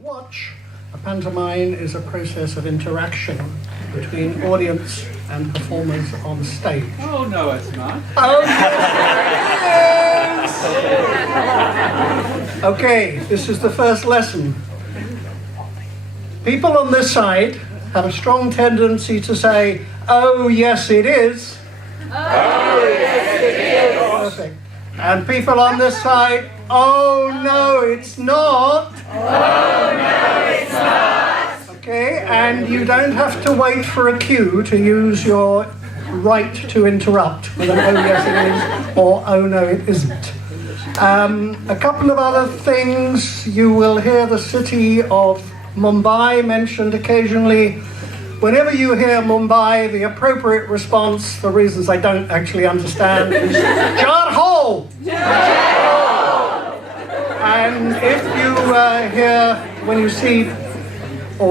Watch. A pantomime is a process of interaction between audience and performers on stage. Oh, no, it's not. Oh, yes! Okay, this is the first lesson. People on this side have a strong tendency to say, "Oh, yes, it is." Oh, yes, it is. Perfect. And people on this side, "Oh, no, it's not." Oh, no, it's not. Okay, and you don't have to wait for a cue to use your right to interrupt with an "oh yes it is" or "oh no it isn't." A couple of other things. You will hear the city of Mumbai mentioned occasionally. Whenever you hear Mumbai, the appropriate response, for reasons I don't actually understand, is "Jharhole!" And if you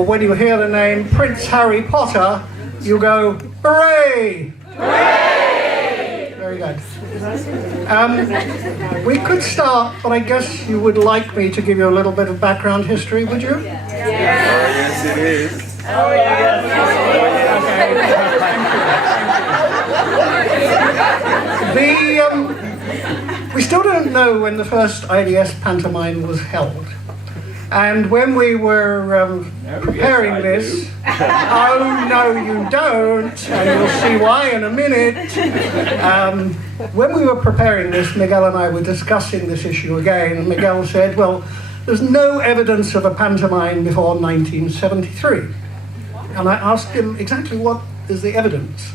when you hear the name Prince Harry Potter, you go, "Hooray!" Hooray! Very good. We could start, but I guess you would like me to give you a little bit of background history, would you? Yes. Yes, it is. Oh, yes. We still don't know when the first IDS pantomime was held. And when we were preparing this, oh no you don't, and you'll see why in a minute. When we were preparing this, Miguel and I were discussing this issue again, and Miguel said, well, there's no evidence of a pantomime before 1973. And I asked him exactly what is the evidence.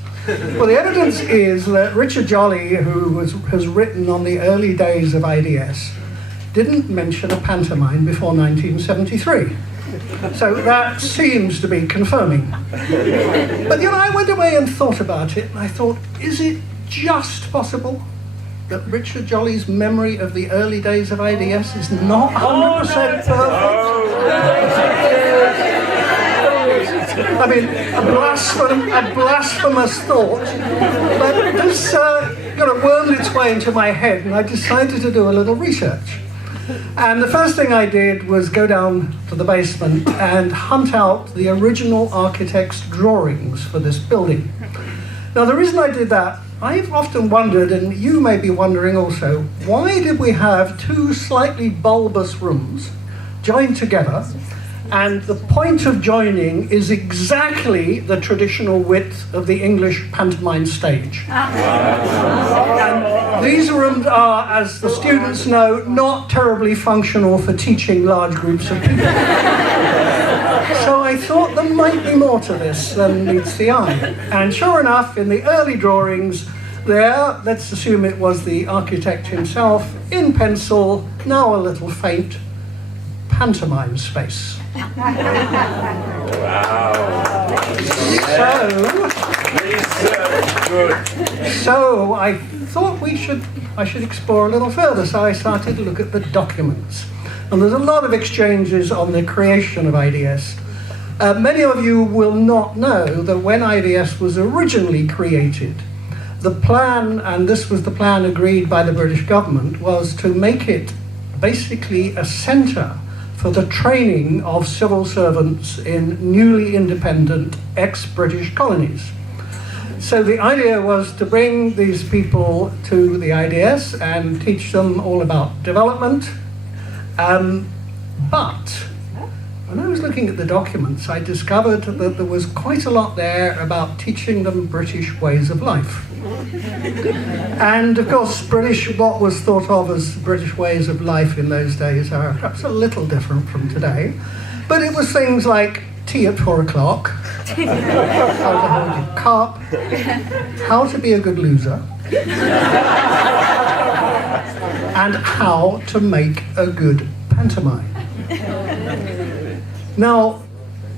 Well, the evidence is that Richard Jolly, who has written on the early days of IDS, didn't mention a pantomime before 1973. So that seems to be confirming. But I went away and thought about it, and I thought, is it just possible that Richard Jolly's memory of the early days of IDS is not 100% perfect? I mean, a blasphemous thought, but this wormed its way into my head, and I decided to do a little research. And the first thing I did was go down to the basement and hunt out the original architect's drawings for this building. Now, the reason I did that, I've often wondered, and you may be wondering also, why did we have two slightly bulbous rooms joined together? And the point of joining is exactly the traditional width of the English pantomime stage. And these rooms are, as the students know, not terribly functional for teaching large groups of people. So I thought there might be more to this than meets the eye. And sure enough, in the early drawings there, let's assume it was the architect himself, in pencil, now a little faint, pantomime space. Wow. So I thought I should explore a little further, so I started to look at the documents. And there's a lot of exchanges on the creation of IDS. Many of you will not know that when IDS was originally created, the plan, and this was the plan agreed by the British government, was to make it basically a centre for the training of civil servants in newly independent ex-British colonies. So the idea was to bring these people to the IDS and teach them all about development. But when I was looking at the documents, I discovered that there was quite a lot there about teaching them British ways of life. And of course, what was thought of as British ways of life in those days are perhaps a little different from today. But it was things like tea at 4 o'clock, how to hold your cup, how to be a good loser, and how to make a good pantomime. Now,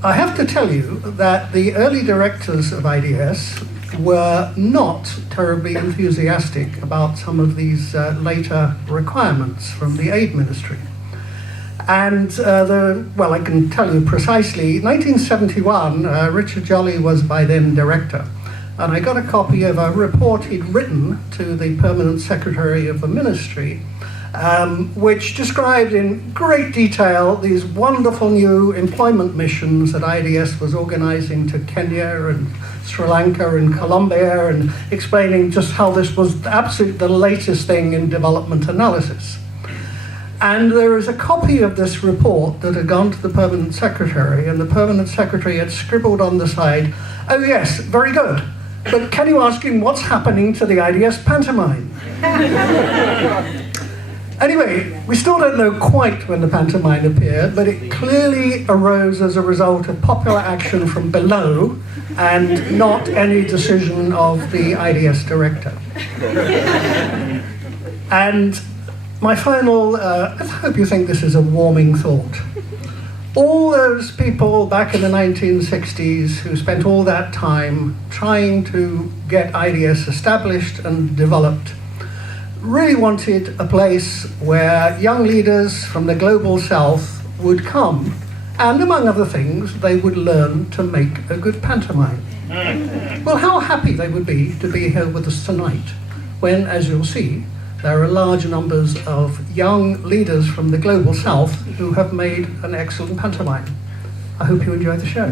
I have to tell you that the early directors of IDS were not terribly enthusiastic about some of these later requirements from the aid ministry. And I can tell you precisely, 1971, Richard Jolly was by then director, and I got a copy of a report he'd written to the Permanent Secretary of the Ministry, which described in great detail these wonderful new employment missions that IDS was organizing to Kenya and Sri Lanka and Colombia, and explaining just how this was absolutely the latest thing in development analysis. And there is a copy of this report that had gone to the Permanent Secretary, and the Permanent Secretary had scribbled on the side, "Oh yes, very good, but can you ask him what's happening to the IDS pantomime?" Anyway, we still don't know quite when the pantomime appeared, but it clearly arose as a result of popular action from below and not any decision of the IDS director. And my final, I hope you think this is a warming thought. All those people back in the 1960s who spent all that time trying to get IDS established and developed really wanted a place where young leaders from the global south would come, and among other things, they would learn to make a good pantomime. Well, how happy they would be to be here with us tonight, when, as you'll see, there are large numbers of young leaders from the global south who have made an excellent pantomime. I hope you enjoy the show.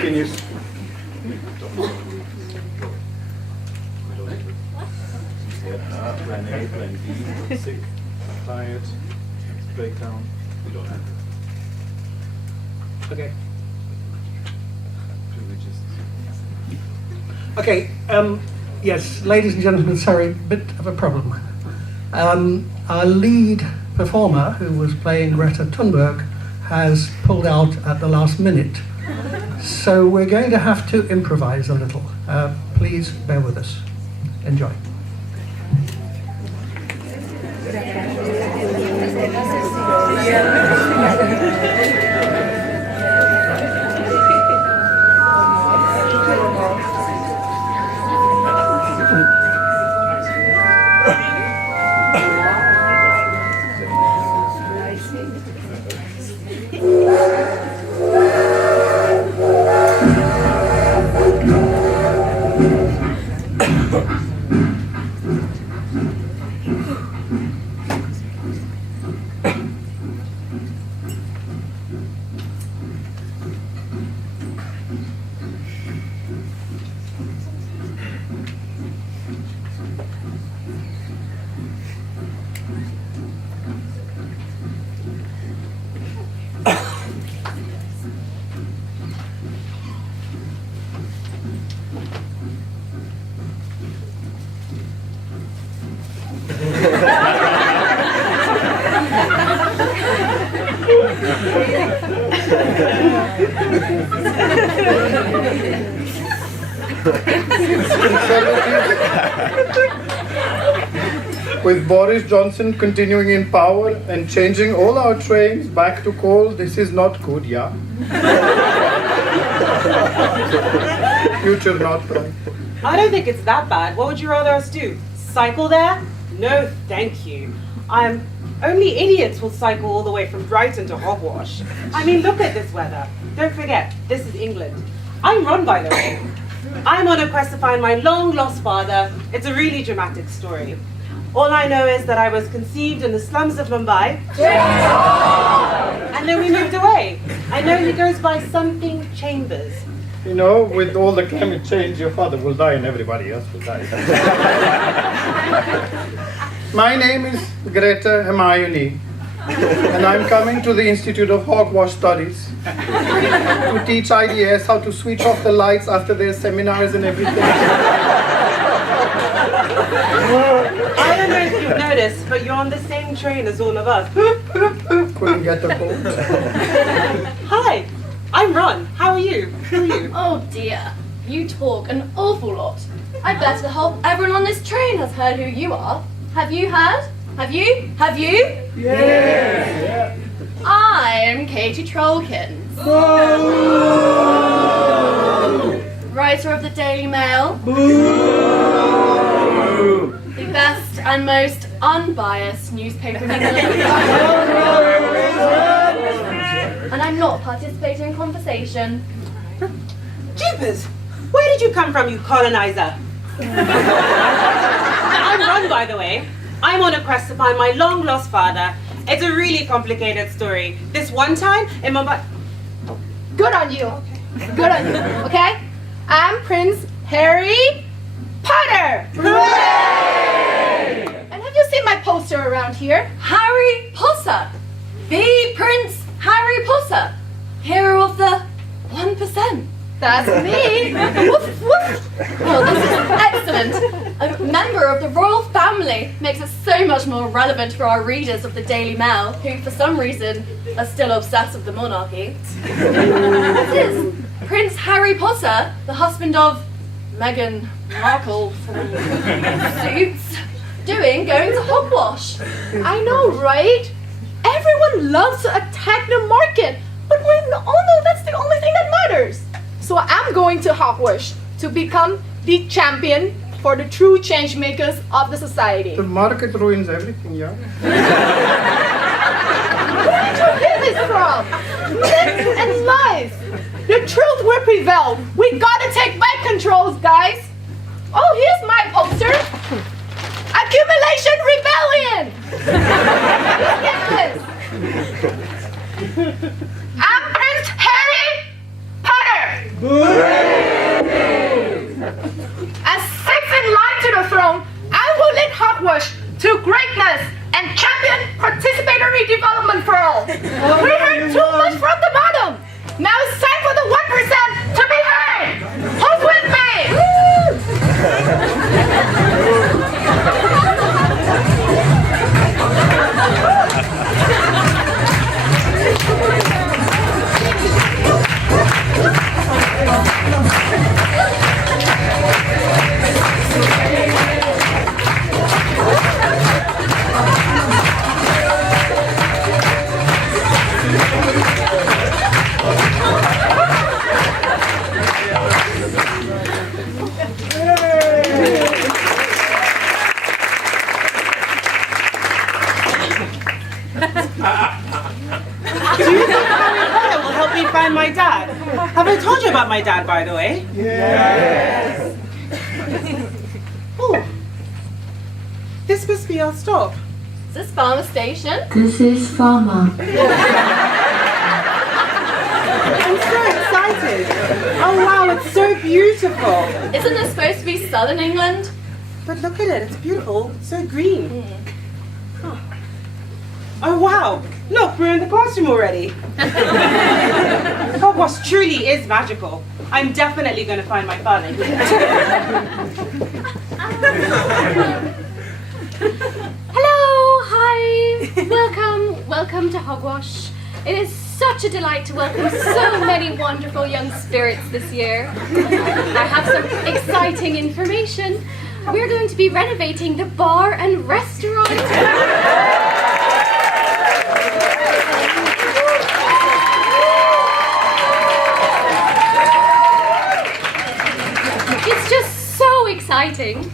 Can you? Plan A, plan B, sick, tired, breakdown. We don't have Okay. privileges. Okay, yes, ladies and gentlemen, sorry, bit of a problem. Our lead performer, who was playing Greta Thunberg, has pulled out at the last minute. So we're going to have to improvise a little. Please bear with us. Enjoy. With Boris Johnson continuing in power and changing all our trains back to coal, this is not good, yeah? Future not bright. I don't think it's that bad. What would you rather us do? Cycle there? No, thank you. Only idiots will cycle all the way from Brighton to Hogwash. I mean, look at this weather. Don't forget, this is England. I'm Ron, by the way. I'm on a quest to find my long-lost father. It's a really dramatic story. All I know is that I was conceived in the slums of Mumbai. And then we moved away. I know he goes by something Chambers. You know, with all the climate change, your father will die and everybody else will die. My name is Greta Hermione, and I'm coming to the Institute of Hogwash Studies to teach IDS how to switch off the lights after their seminars and everything. I don't know if you've noticed, but you're on the same train as all of us. Couldn't get the boat. Hi, I'm Ron. How are you? Who are you? Oh dear, you talk an awful lot. I bet everyone on this train has heard who you are. Have you heard? Have you? Have you? Yes. I'm Katie Trollkins. Writer of the Daily Mail. The best and most unbiased newspaper in England. And I'm not participating in conversation. Jeepers! Where did you come from, you colonizer? I'm Ron, by the way. I'm on a quest to find my long-lost father. It's a really complicated story. This one time, in Mumbai... Good on you. Good on you, okay? I'm Prince Harry Potter! Hooray! And have you seen my poster around here? Harry Potter! The Prince Harry Potter! Hero of the 1%. That's me! Woof, woof. Well, this is excellent. A member of the royal family makes us so much more relevant for our readers of the Daily Mail, who for some reason are still obsessed with the monarchy. This is Prince Harry Potter, the husband of Meghan Markle from Suits, going to Hogwash. I know, right? Everyone loves to attack the market, but we all know that's the only thing that matters. So I'm going to Hogwash to become the champion for the true change makers of the society. The market ruins everything, yeah? Where did you get this from? Myths and lies. The truth will prevail. We gotta take back controls, guys. Oh, here's my poster. Accumulation Rebellion. Look at this. I'm Prince Harry Potter. As sixth in line to the throne, I will lead Hogwash to greatness and champion participatory development for all. We heard too much from the bottom. Now it's time for the 1% to be heard. Who's with me? Do you think Harry Potter will help me find my dad? Have I told you about my dad, by the way? Yes! Oh. This must be our stop. Is this Farmer Station? This is Farmer. I'm so excited. Oh wow, it's so beautiful. Isn't this supposed to be southern England? But look at it, it's beautiful. It's so green. Oh wow, look, we're in the costume already. Hogwash truly is magical. I'm definitely going to find my father here. Hello, hi, welcome to Hogwash. It is such a delight to welcome so many wonderful young spirits this year. I have some exciting information. We're going to be renovating the bar and restaurant. It's just so exciting.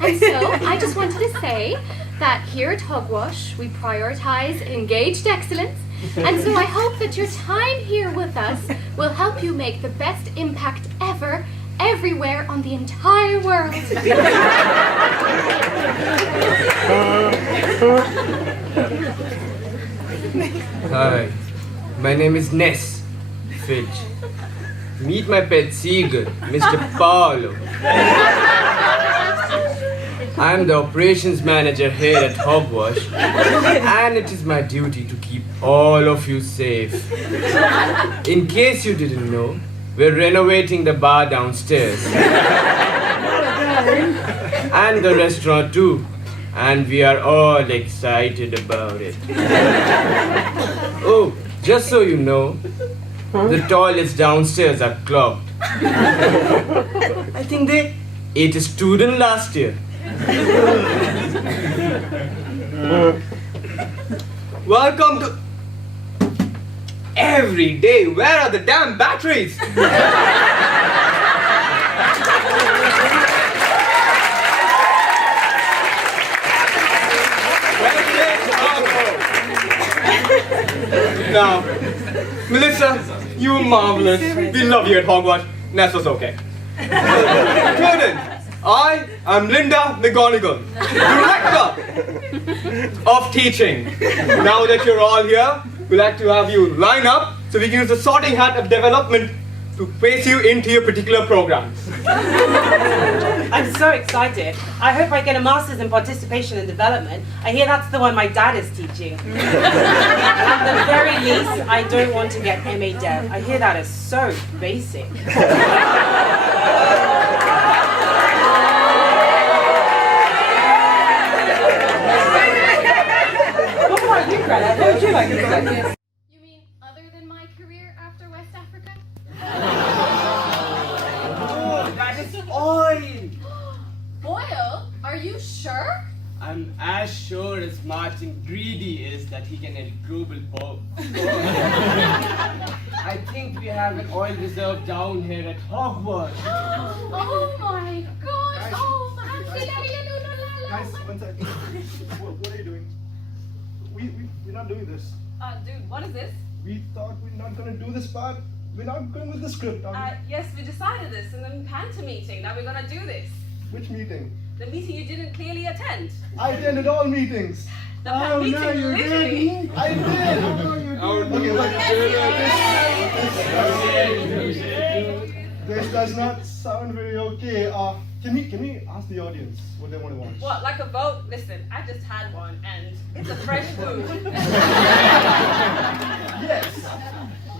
And so I just wanted to say that here at Hogwash, we prioritize engaged excellence. And so I hope that your time here with us will help you make the best impact ever, everywhere on the entire world. Hi, my name is Ness Fitch. Meet my pet seagull, Mr. Paolo. I am the operations manager here at Hogwash, and it is my duty to keep all of you safe. In case you didn't know, we're renovating the bar downstairs. And the restaurant too. And we are all excited about it. Oh, just so you know, the toilets downstairs are clogged. I think they ate a student last year. Welcome to... Every day, where are the damn batteries? Now, Melissa, you were marvelous. We love you at Hogwash. That's was okay. Students, I am Linda McGonigal, Director of Teaching. Now that you're all here, we'd like to have you line up so we can use the sorting hat of development to place you into your particular programs. I'm so excited. I hope I get a master's in participation and development. I hear that's the one my dad is teaching. At the very least, I don't want to get MA Dev. I hear that is so basic. What about you, Greta? What would you like to say? You mean other than my career after West Africa? Oh, that is oil! Oil? Are you sure? I'm as sure as Martin Greedy is that he can end global poverty. I think we have an oil reserve down here at Hogwash. Oh my gosh! Oh my Guys, one second. What are you doing? We're not doing this. Dude, what is this? We thought we're not going to do this part. We're not going with the script, are we? Yes, we decided this in the Panto meeting that we're gonna do this. Which meeting? The meeting you didn't clearly attend. I attended all meetings. The meeting literally. I did. Okay, look. This does not sound very okay. Can we ask the audience what they want to watch? What, like a vote? Listen, I just had one and it's a fresh food. Yes.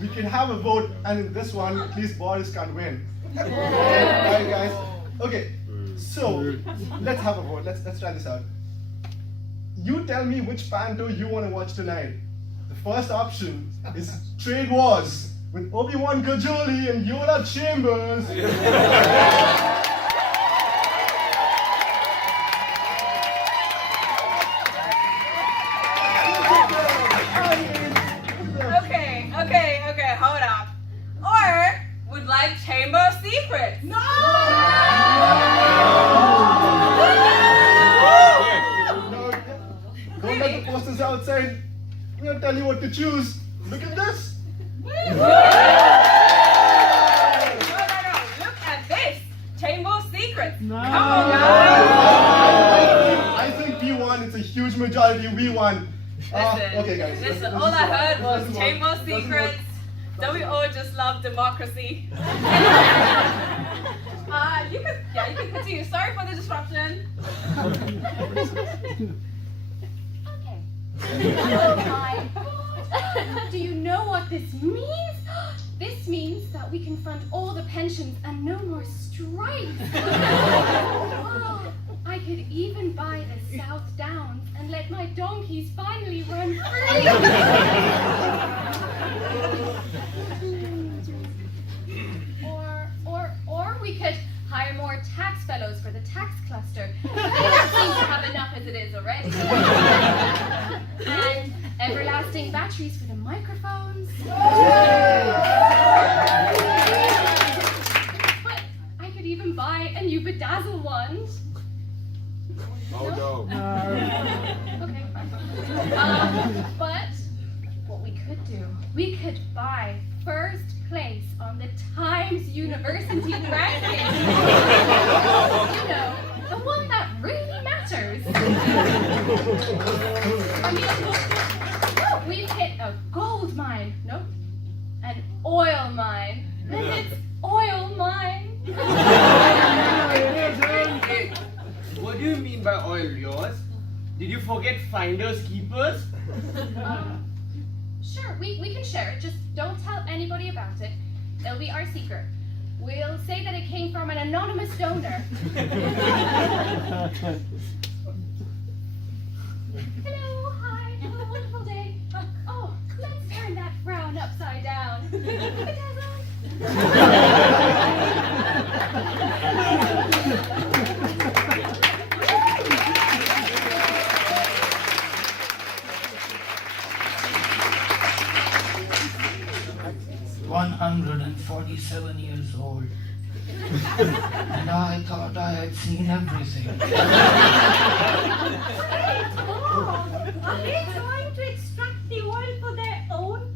We can have a vote, and in this one, at least Boris can't win. Alright, guys. Okay. So let's have a vote. Let's try this out. You tell me which Panto you want to watch tonight. The first option is Trade Wars with Obi-Wan Kajoli and Yoda Chambers. Okay, hold up. Or would like Chamber of Secrets. No! Don't let the posters outside. I'm gonna tell you what to choose. Look at this. No. Look at this. Chamber of Secrets. No. Come on, guys. I think we won. It's a huge majority. We won. Okay, guys. Listen, all I heard was Chamber of Secrets. Don't we all just love democracy? You can continue. Sorry for the disruption. Okay. Oh my God! Do you know what this means? This means that we can fund all the pensions and no more strikes. Oh, I could even buy the South Downs and let my donkeys finally run free. Or we could hire more tax fellows for the tax cluster. We don't seem to have enough as it is already. And everlasting batteries for the microphones. But I could even buy a new bedazzle wand. Oh no. Okay, fine. But what we could do, we could buy first place on the Times University ranking. You know, the one that really matters. I mean, we've hit a gold mine. Nope. An oil mine. And it's oil mine. What do you mean by oil yours? Did you forget finders keepers? Sure, we can share it. Just don't tell anybody about it. It'll be our secret. We'll say that it came from an anonymous donor. Hello, hi, have a wonderful day. Oh, let's turn that frown upside down. "147 years old, and I thought I had seen everything." Are they trying to extract the oil for their own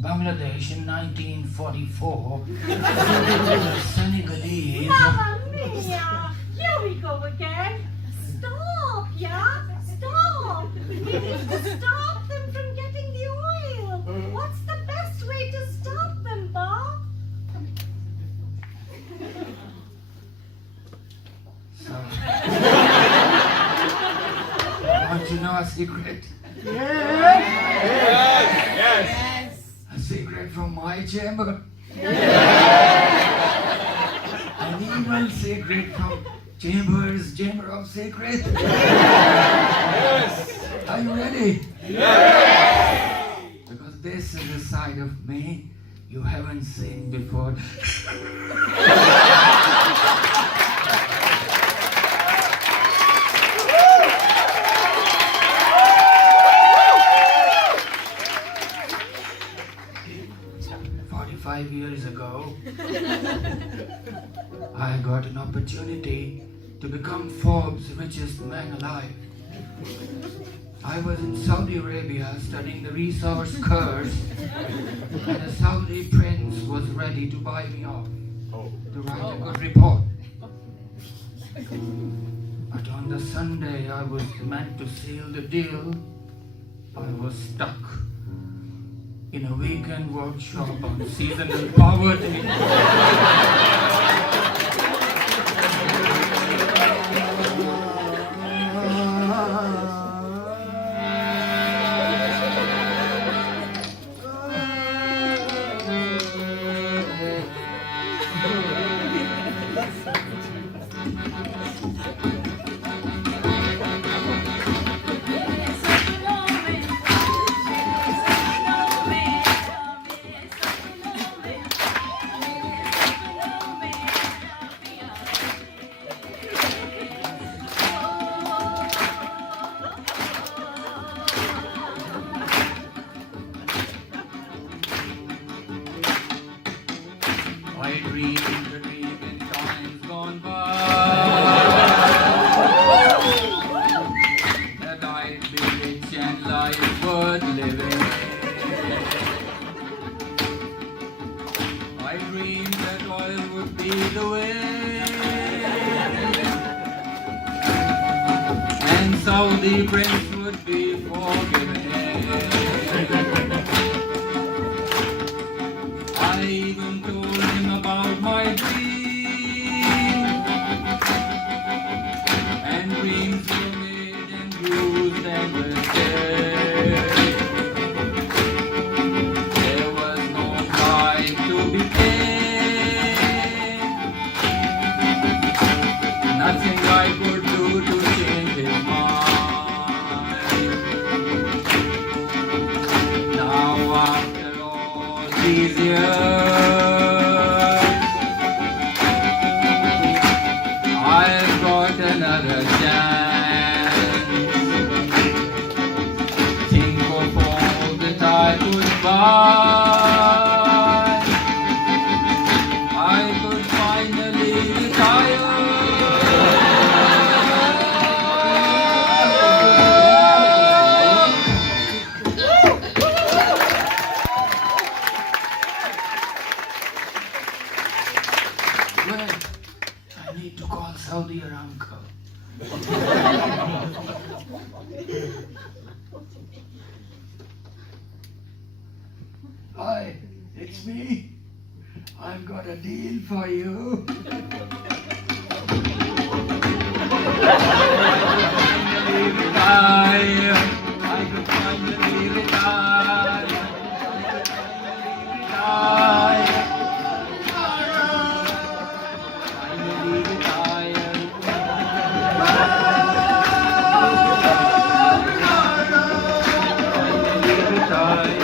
Bangladesh in 1944, the Senegalese. Mamma mia! Here we go again. Stop, yeah? Stop! We need to stop them from getting the oil. What's the best way to stop them, Bob? So, want to know a secret? A secret from my chamber. An evil secret from Chamber of Secret. Are you ready? Because this is a side of me you haven't seen before. 45 years ago, I got an opportunity to become Forbes' richest man alive. I was in Saudi Arabia studying the resource curse, and a Saudi prince was ready to buy me off to write a good report. But on the Sunday I was meant to seal the deal, I was stuck in a weekend workshop on seasonal poverty. I dreamed a dream in times gone by that I'd be rich and life worth living. I dreamed that oil would be the way, and Saudi prince would be forgiven. I even told him about my dream, and dreams were made and used and wasted. There was no time to be paid, nothing I could do to change his mind. Now after all these years, I've got another chance. Think of all that I could buy. I could finally retire. Well, I need to call Saudi Aramco. Hi, it's me. I've got a deal for you. I could finally retire. Finally retire. Finally retire.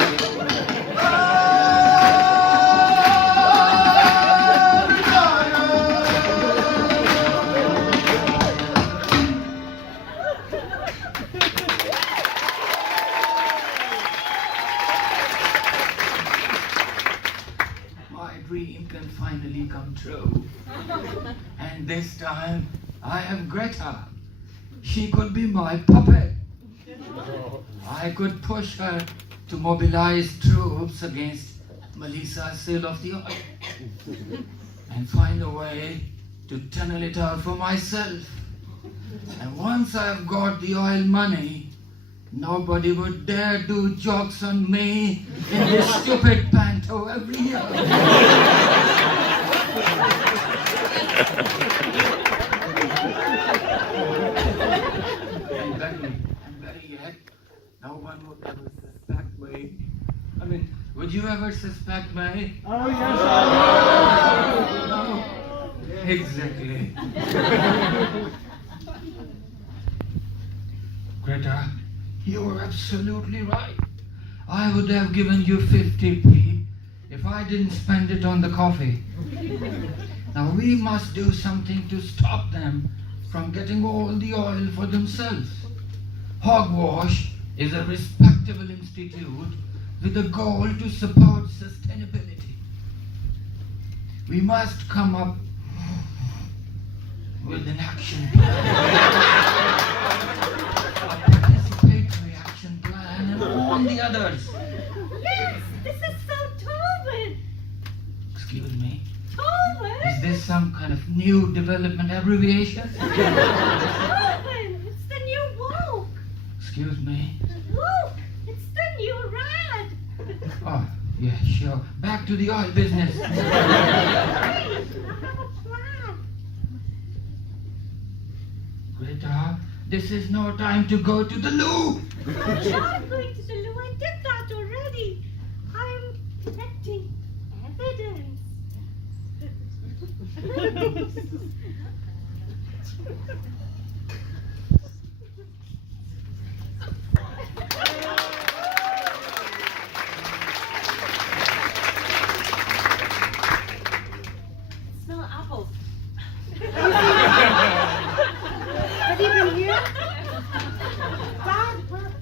My dream can finally come true. And this time, I have Greta. She could be my puppet. I could push her to mobilize troops against Melissa's sale of the oil and find a way to tunnel it out for myself. And once I've got the oil money, nobody would dare do jokes on me in this stupid Panto every year. And better yet, no one would ever suspect me. I mean, would you ever suspect me? Oh, yes, No. Exactly. Greta, you were absolutely right. I would have given you 50p if I didn't spend it on the coffee. Now we must do something to stop them from getting all the oil for themselves. Hogwash is a respectable institute with a goal to support sustainability. We must come up with an action plan, a participatory action plan, and warn the others. Yes, this is so Tobin. Excuse me, Tobin? is this some kind of new development abbreviation? Tobin, it's the new woke. Excuse me. Woke, it's the new red. Oh, yeah, sure. Back to the oil business. Wait, I have a plan. Greta, this is no time to go to the loo. I'm not going to the loo. I did that already. I'm collecting evidence. Smell apples. Have you been here? Dad, where is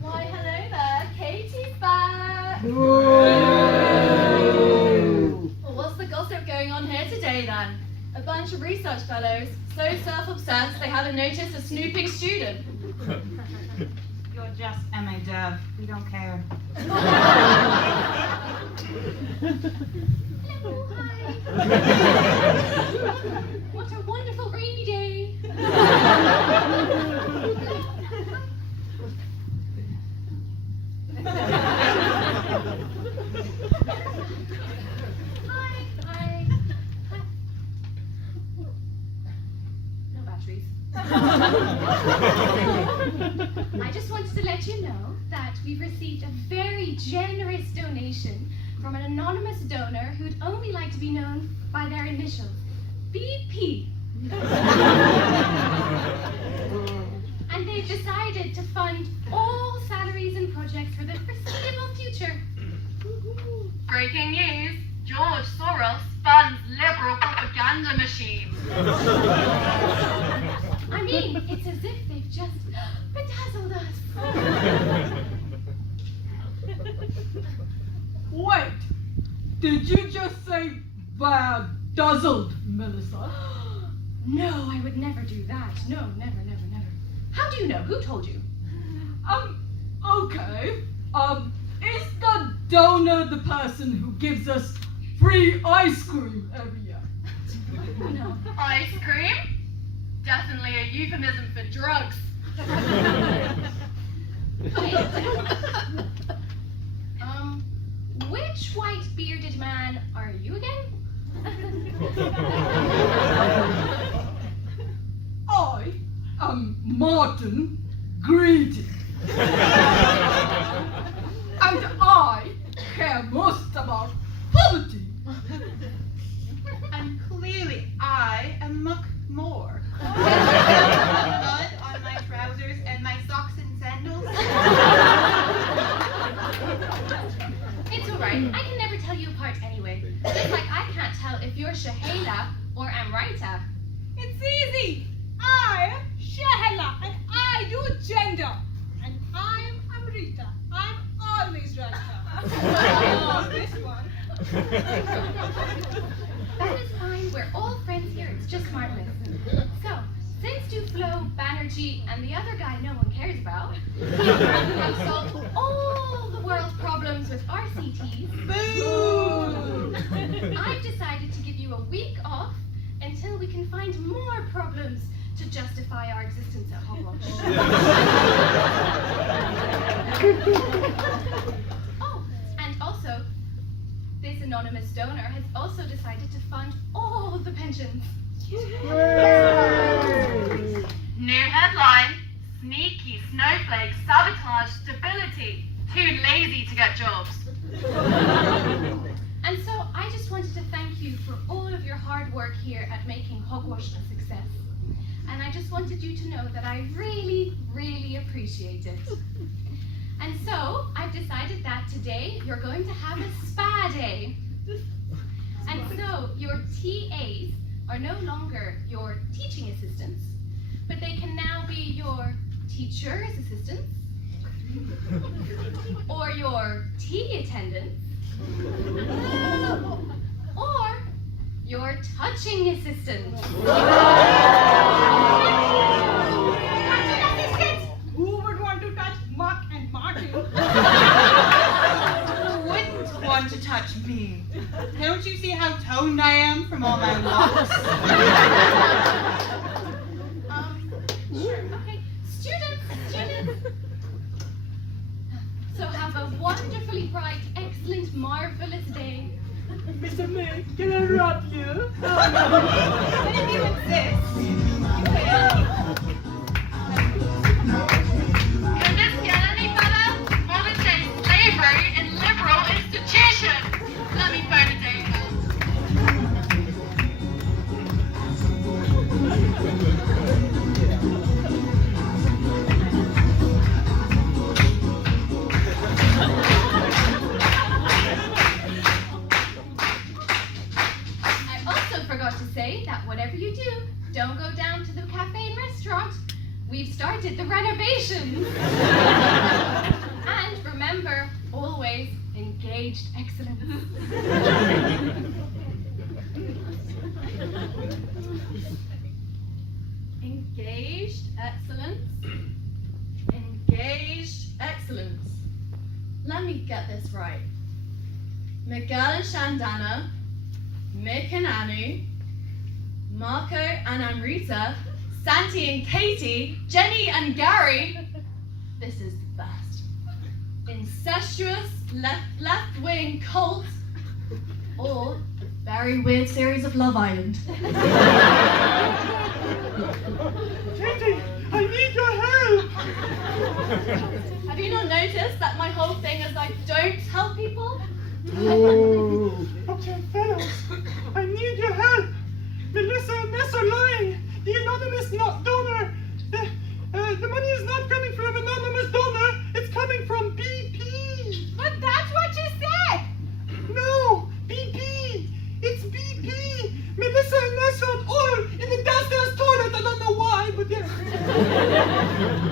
Why, hello there, Katie's back. Well, what's the gossip going on here today then? A bunch of research fellows, so self-obsessed they haven't noticed a snooping student. You're just MA Dev. We don't care. Hello, hi. What a wonderful rainy day. Hi. No batteries. I just wanted to let you know that we've received a very generous donation from an anonymous donor who'd only like to be known by their initials, BP. And they've decided to fund all salaries and projects for the foreseeable future. Breaking news, George Soros funds liberal propaganda machine. I mean, it's as if they've just bedazzled us. Wait, did you just say bedazzled, Melissa? No, I would never do that. No, never, never, never. How do you know? Who told you? Okay. Is the donor the person who gives us free ice cream every year? No. Ice cream? Definitely a euphemism for drugs. Which white bearded man are you again? I am Martin Greedy. And I I can never tell you apart anyway. Just like I can't tell if you're Shahela or Amrita. It's easy. I'm Shahela and I do gender. And I'm Amrita. I'm always right. This one. That is fine. We're all friends here. It's just marvelous. So, since Duflo, Banerjee, and the other guy no one cares about have solved all the world's problems with RCTs, I've decided to give you a week off until we can find more problems to justify our existence at Hogwash. Oh, and also, this anonymous donor has also decided to fund all of the pensions. New headline: sneaky snowflakes sabotage stability. Too lazy to get jobs. And so I just wanted to thank you for all of your hard work here at making Hogwash a success. And I just wanted you to know that I really, really appreciate it. And so I've decided that today you're going to have a spa day. And so your TAs are no longer your teaching assistants, but they can now be your teacher's assistants, or your tea attendants, or your touching assistants. Who would want to touch Mark and Martin? Who wouldn't want to touch me? Don't you see how toned I am from all my walks? Sure, okay. Students. So have a wonderfully bright, excellent, marvelous day. Mr. May, can I rub you? But if you insist, you will. Could this get any better? Or would say slavery in liberal institutions? Let me phone a date. I also forgot to say that whatever you do, don't go down to the cafe and restaurant. We've started the renovations. And remember, always engaged excellence. Engaged excellence. Engaged excellence. Let me get this right. Miguel and Shandana, Mick and Anu, Marco and Amrita, Santi and Katie, Jenny and Gary. This is the best. Incestuous left-wing cult, or a very weird series of Love Island. Katie, I need your help! Have you not noticed that my whole thing is I don't help people? Okay, fellows, I need your help. Melissa and Ness are lying. The anonymous donor. The money is not coming from anonymous donor. It's coming from BP. But that's what you said. No, BP. It's BP. Melissa and Ness found oil in the downstairs toilet. I don't know why, but yeah.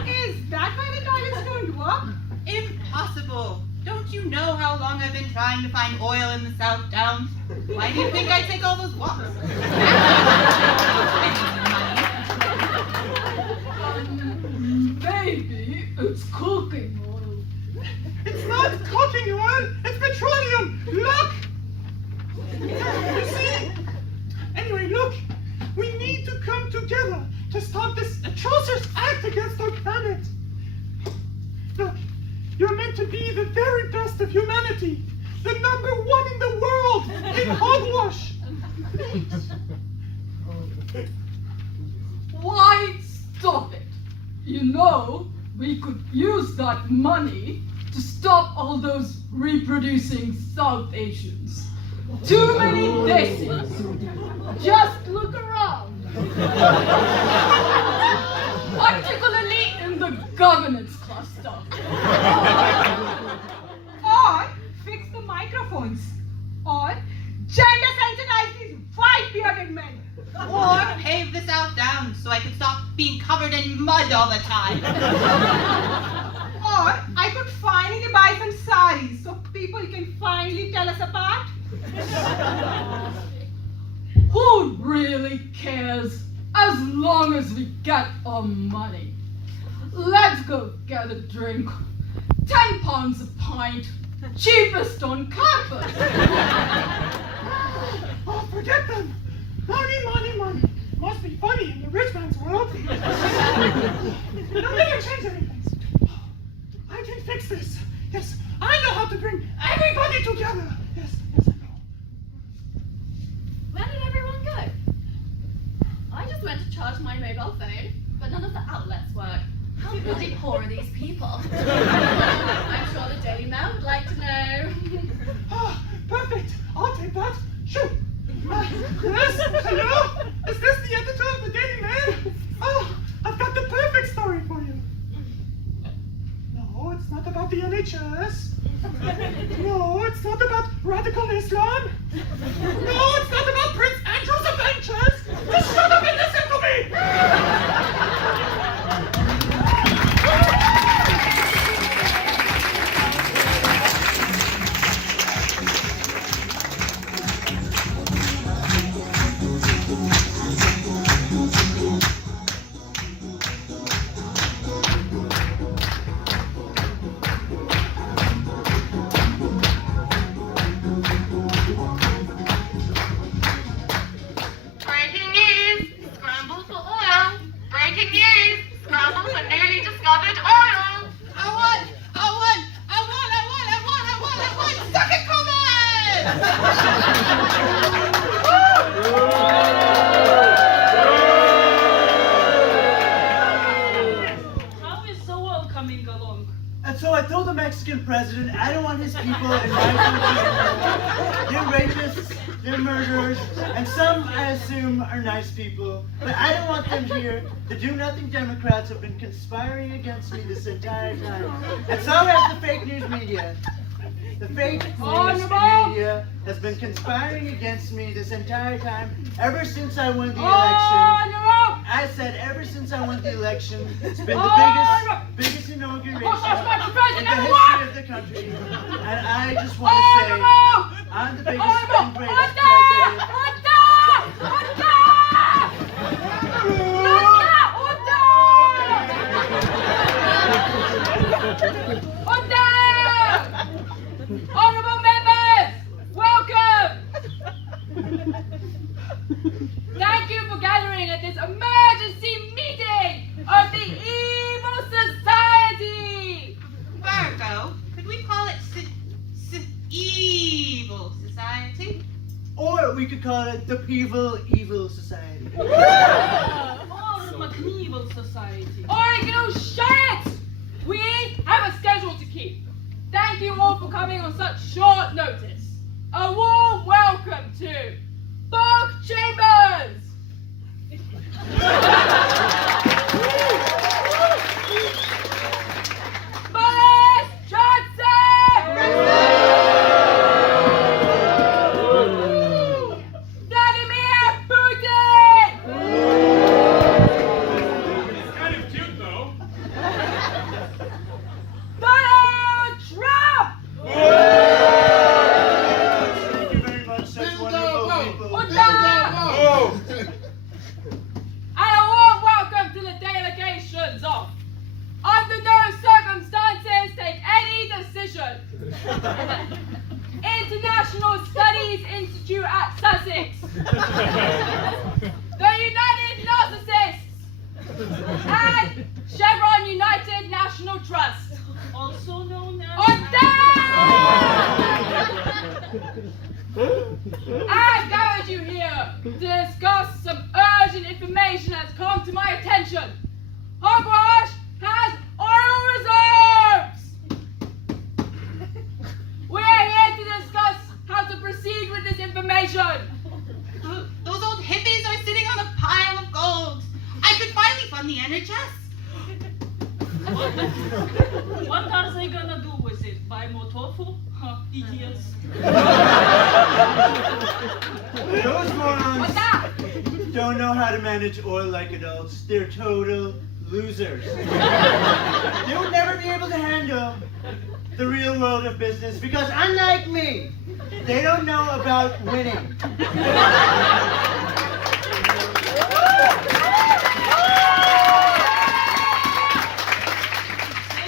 Is that why the toilet's going to work? Impossible. Don't you know how long I've been trying to find oil in the South Downs? Why do you think I take all those walks? Maybe it's cooking oil. It's not cooking oil. It's petroleum. Look. You see? Anyway, look. We need to come together to stop this atrocious act against our planet. Look. You're meant to be the very best of humanity, the #1 in the world in hogwash. Why stop it? You know, we could use that money to stop all those reproducing South Asians. Too many desis. Just look around. Particularly in the governance cluster. Or fix the microphones. Or gender sensitize these white-bearded men. Or pave the South Downs so I could stop being covered in mud all the time. Or I could finally buy some saris so people can finally tell us apart. Who really cares as long as we get our money? Let's go get a drink. £10 a pint. Cheapest on campus. Oh, forget them. Money, money, money. Must be funny in the rich man's world. Don't ever change anything. I can fix this. Yes, I know how to bring everybody together. Yes, yes, I know. Where did everyone go? I just went to charge my mobile phone, but none of the outlets work. How bloody poor are these people? I'm sure the Daily Mail would like to know. Ah, perfect. I'll take that. Shoot. Yes, hello? Is this the editor of the Daily Mail? Oh, I've got the perfect story for you. No, it's not about the NHS. No, it's not about radical Islam. No, it's not about Prince Andrew's adventures. Just shut up and listen to me. Breaking news! Scramble for oil! Breaking news! Scramble for newly discovered oil! I want! Suck it, How is the oil coming along? And so I told the Mexican president I don't want his people in my country. They're rapists, they're murderers, and some, I assume, are nice people. But I don't want them here. The do-nothing Democrats have been conspiring against me this entire time. And so has the fake news media. The fake news media has been conspiring against me this entire time, ever since I won the election. I said ever since I won the election, it's been the biggest inauguration in the history of the country. And I just want to say, I'm the biggest and greatest president. Honorable members, welcome! Thank you for gathering at this emergency meeting of the Evil Society! Virgo, could we call it Evil Society? Or we could call it the Evil Society. Or McEvil Society. Original shit! We have a schedule to keep. Thank you all for coming on such short notice. A warm welcome to Bog Chambers! Boris Johnson! Vladimir Putin! It's kind of cute though. Donald Trump! Thank you very much, such wonderful people. And a warm welcome to the delegations of Under No Circumstances Take Any Decision International Studies Institute at Sussex The United Narcissists and Chevron United National Trust, also known as I've gathered you here to discuss some urgent information that's come to my attention. Hogwash has oil reserves! We're here to discuss how to proceed with this information. Those old hippies are sitting on a pile of gold. I could finally fund the NHS. What are they gonna do with it? buy more tofu? Huh, idiots. Those morons don't know how to manage oil like adults. They're total losers. They would never be able to handle the real world of business because, unlike me, they don't know about winning. They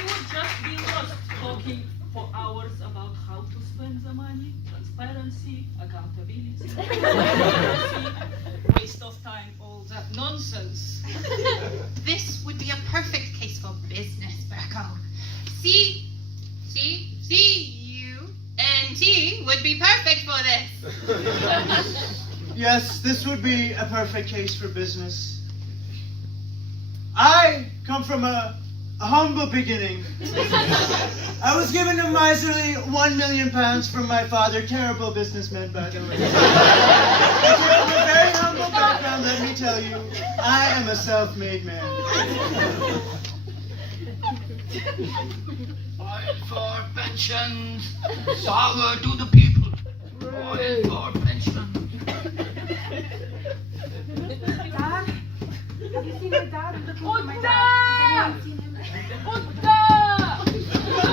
would just be lost talking for hours about how to spend the money, transparency, accountability, waste of time, all that nonsense. This would be a perfect case for business, Virgo. C-U-N-T would be perfect for this. Yes, this would be a perfect case for business. I come from a humble beginning. I was given a miserly £1 million from my father, terrible businessman, by the way. I came from a very humble background, let me tell you. I am a self-made man. Oil for pensions, power to the people. Oil for pensions. Dad? Have you seen my dad? I'm looking for my dad. Has anyone seen him?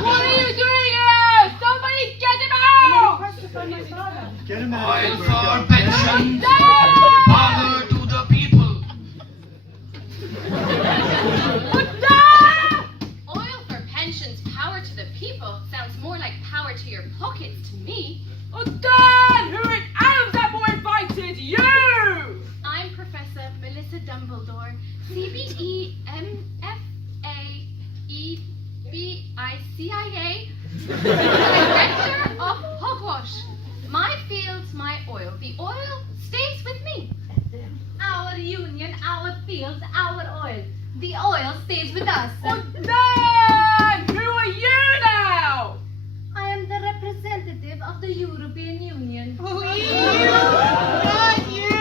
What are you doing here? Somebody get him out! Get him out. Oil for pensions, power to the people. Oil for pensions, power to the people sounds more like power to your pockets to me. Oh, Dad! Who in Adam's apple invited you? I'm Professor Melissa Dumbledore, CBEMFAEBICIA, Director of Hogwash. My fields, my oil. The oil stays with me. Our union, our fields, our oil. The oil stays with us. Oh, Dad! Who are you now? I am the representative of the European Union. Oh, you! Not you!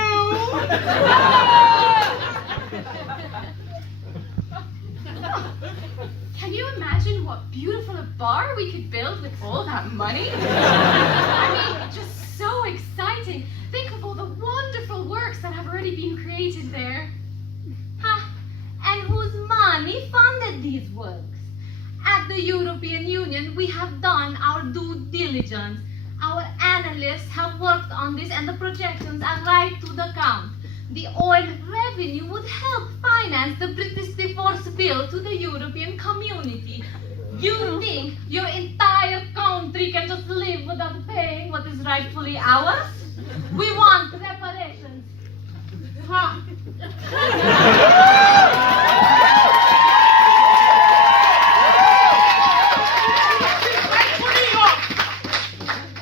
Can you imagine what beautiful a bar we could build with all that money? I mean, just so exciting. Think of all the wonderful works that have already been created there. Ha! And whose money funded these works? At the European Union, we have done our due diligence. Our analysts have worked on this and the projections are right to the count. The oil revenue would help finance the British divorce bill to the European community. You think your entire country can just live without paying what is rightfully ours? We want reparations. Ha!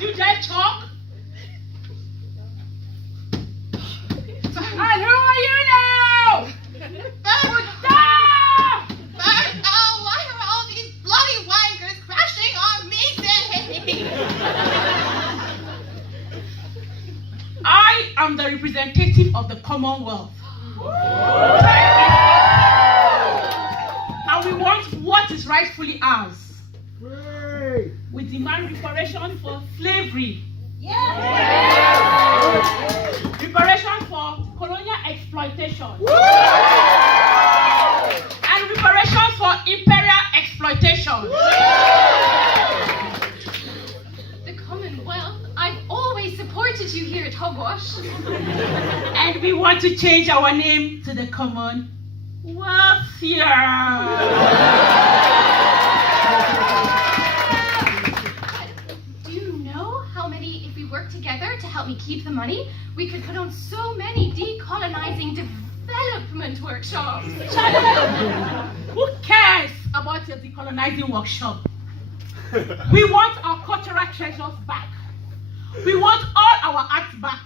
You dare talk? And who are you now? Virgo, why are all these bloody wankers crashing on me today? I am the representative of the Commonwealth. And we want what is rightfully ours. We demand reparation for slavery. Reparation for colonial exploitation. And reparation for imperial exploitation. The Commonwealth, I've always supported you here at Hogwash. And we want to change our name to the Commonwealth. Do you know how many, if we work together to help me keep the money, we could put on so many decolonizing development workshops? Who cares about your decolonizing workshop? We want our cultural treasures back. We want all our arts back.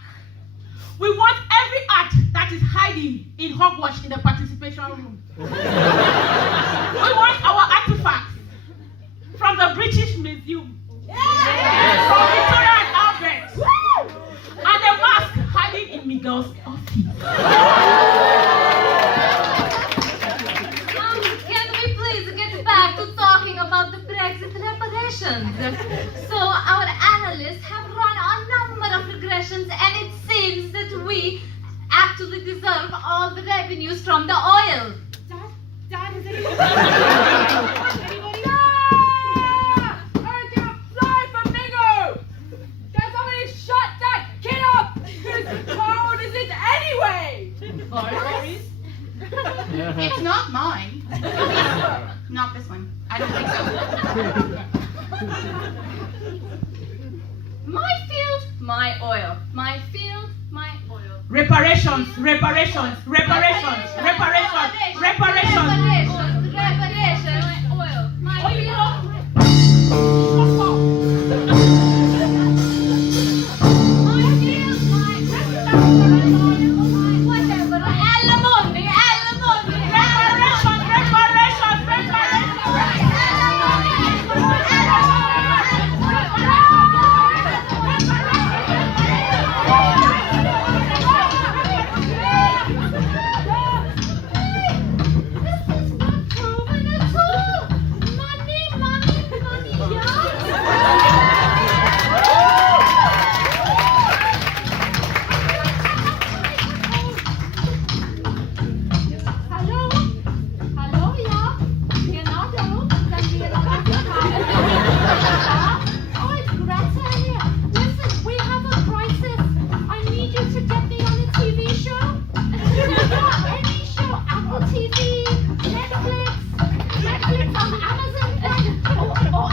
We want every art that is hiding in Hogwash in the participation room. We want our artifacts from the British Museum, from Victoria and Albert, and the mask hiding in Miguel's office. Can we please get back to talking about the Brexit reparations? regressions. So our analysts have run a number of regressions, and it seems that we actually deserve all the revenues from the oil. Dad, is it anybody? Fly flamingo! Can somebody shut that kid up? Whose code is it anyway? It's not mine. Not this one. I don't think so. My field, my oil. My field, my oil. Reparations, reparations, reparations, reparations, reparations. Reparations, oil. My field.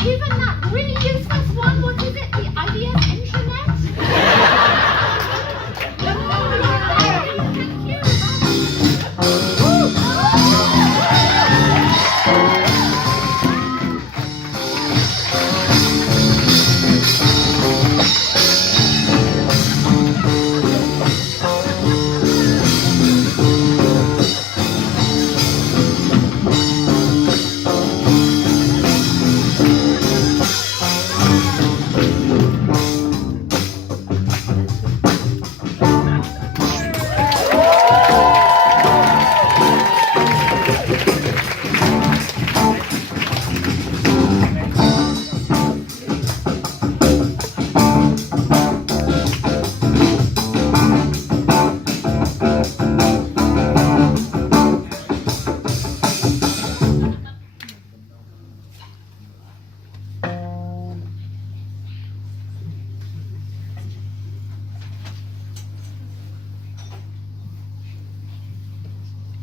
Even that really useless one, what is it? The IDS intranet?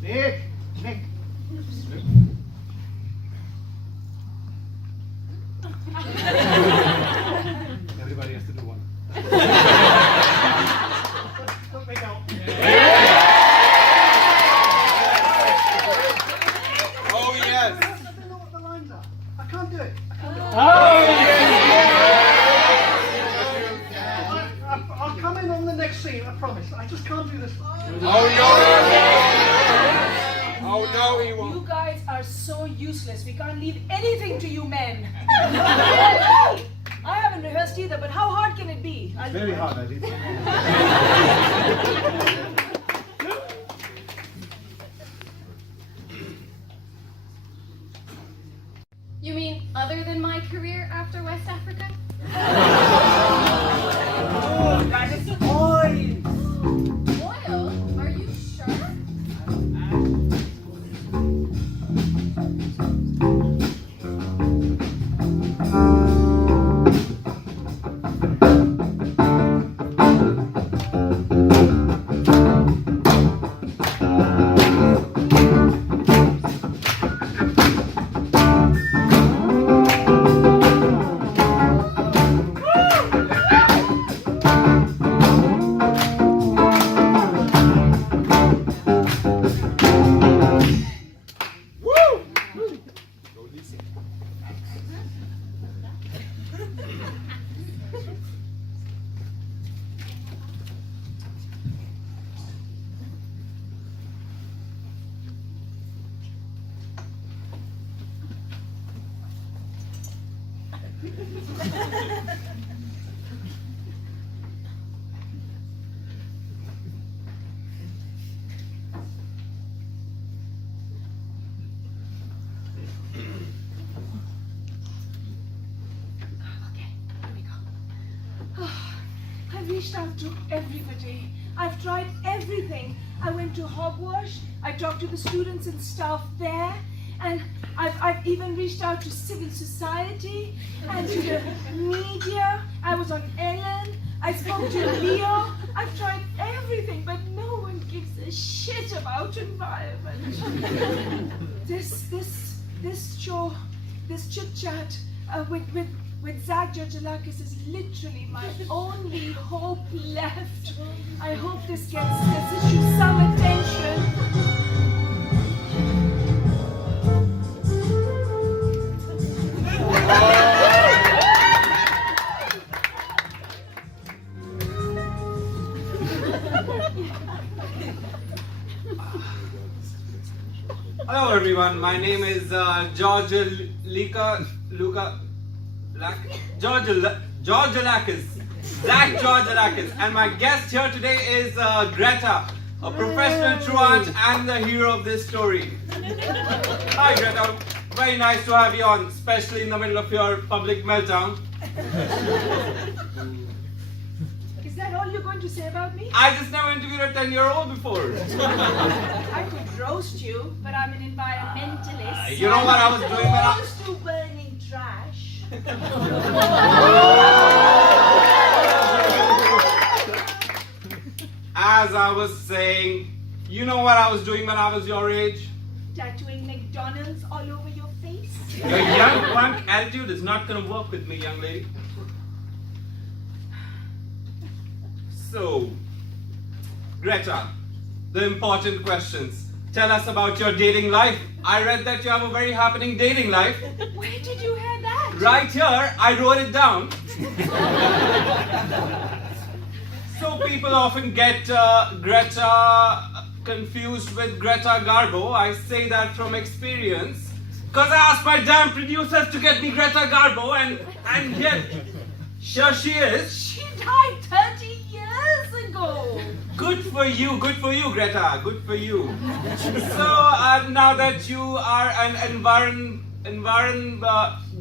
Nick! Everybody has to do one. Don't make out. Oh, yes. I don't know what the lines are. I can't do it. I'll come in on the next scene, I promise. I just can't do this. Oh, no, he won't. You guys are so useless. We can't leave anything to you men. I haven't rehearsed either, but how hard can it be? It's very hard, I think. You mean other than my career after West Africa? Oh, that is oil. Oil? Are you sure? I've reached out to everybody. I've tried everything. I went to Hogwash. I talked to the students and staff there. And I've even reached out to civil society and to the media. I was on Ellen. I spoke to Leo. I've tried everything, but no one gives a shit about environment. This show, this chit-chat with Zach Georgelakis is literally my only hope left. I hope this issue some attention. Hello everyone, my name is George Georgelakis, Zach Georgelakis, and my guest here today is Greta, a professional truant and the hero of this story. Hi Greta, very nice to have you on, especially in the middle of your public meltdown. Is that all you're going to say about me? I just never interviewed a 10-year-old before. I could roast you, but I'm an environmentalist. You know what I was doing when I... Opposed to burning trash. As I was saying, you know what I was doing when I was your age? Tattooing McDonald's all over your face. Your young punk attitude is not going to work with me, young lady. So, Greta, the important questions. Tell us about your dating life. I read that you have a very happening dating life. Where did you hear that? Right here, I wrote it down. So people often get Greta confused with Greta Garbo. I say that from experience. Because I asked my damn producers to get me Greta Garbo and yet, here she is. She died 30 years ago. Good for you, Greta, good for you. So now that you are an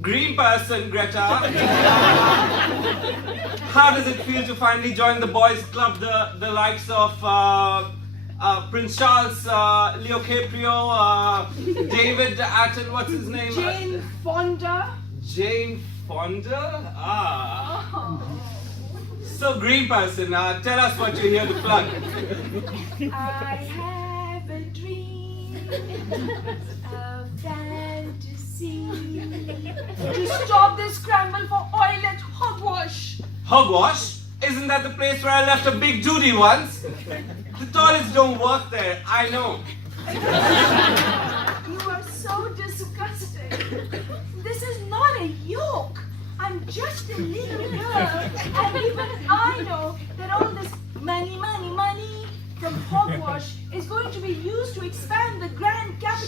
green person, Greta, how does it feel to finally join the boys' club, the likes of Prince Charles, Leo Caprio, David Atton, what's his name? Jane Fonda. Jane Fonda? Ah. So, green person, tell us what you're here to plug. I have a dream, a fantasy, to stop this scramble for oil at Hogwash. Hogwash? Isn't that the place where I left a big duty once? The toilets don't work there, I know. You are so disgusting. This is not a yoke. I'm just a little girl, and even I know that all this money from Hogwash is going to be used to expand the grand capital.